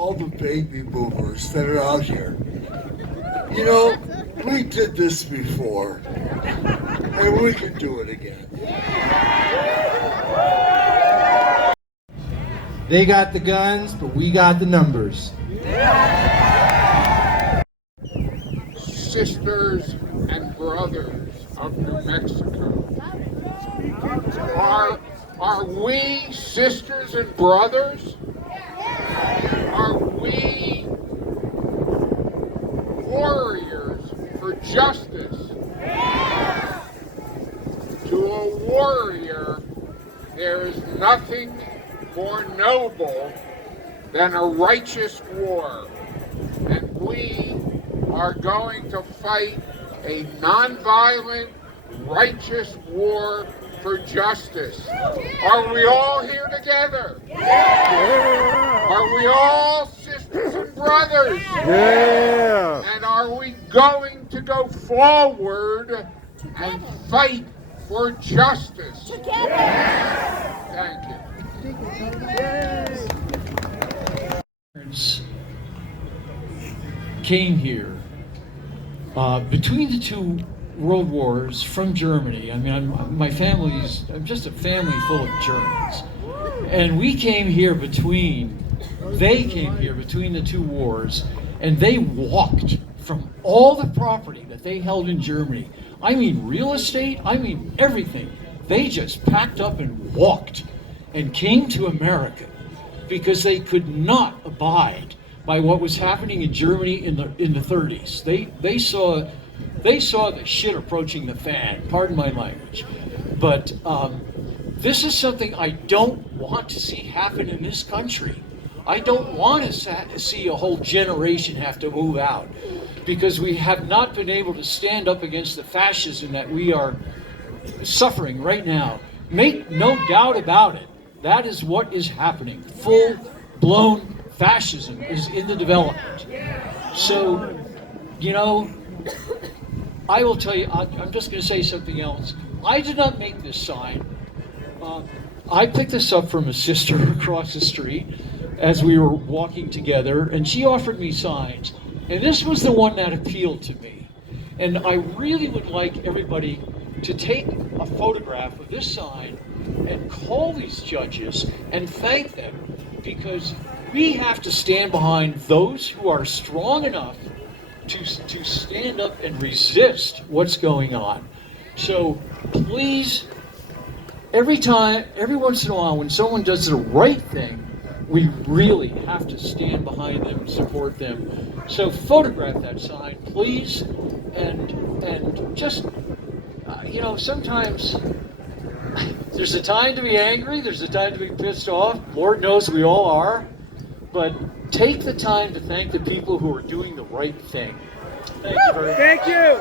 all the baby boomers that are out here. You know, we did this before, and we can do it again. They got the guns, but we got the numbers. Sisters and brothers of New Mexico, are we sisters and brothers? Are we warriors for justice? To a warrior, there is nothing more noble than a righteous war, and we are going to fight a nonviolent, righteous war for justice. Are we all here together? Yeah. Are we all sisters and brothers? Yeah. And are we going to go forward and fight for justice? Together. Thank you. Came here between the two world wars from Germany. I mean, I'm just a family full of Germans, and they came here between the two wars, and they walked from all the property that they held in Germany. I mean real estate, I mean everything. They just packed up and walked and came to America because they could not abide by what was happening in Germany in the 30s. They saw the shit approaching the fan. Pardon my language, but this is something I don't want to see happen in this country. I don't want to see a whole generation have to move out because we have not been able to stand up against the fascism that we are suffering right now. Make no doubt about it. That is what is happening. Full-blown fascism is in the development. So, you know, I will tell you, I'm just going to say something else. I did not make this sign. I picked this up from a sister across the street as we were walking together, and she offered me signs. And this was the one that appealed to me. And I really would like everybody to take a photograph of this sign and call these judges and thank them, because we have to stand behind those who are strong enough to stand up and resist what's going on. So please, every once in a while, when someone does the right thing, we really have to stand behind them and support them. So photograph that sign, please, and just, you know, sometimes there's a time to be angry, there's a time to be pissed off. Lord knows we all are. But take the time to thank the people who are doing the right thing. Thank you very much. Thank you.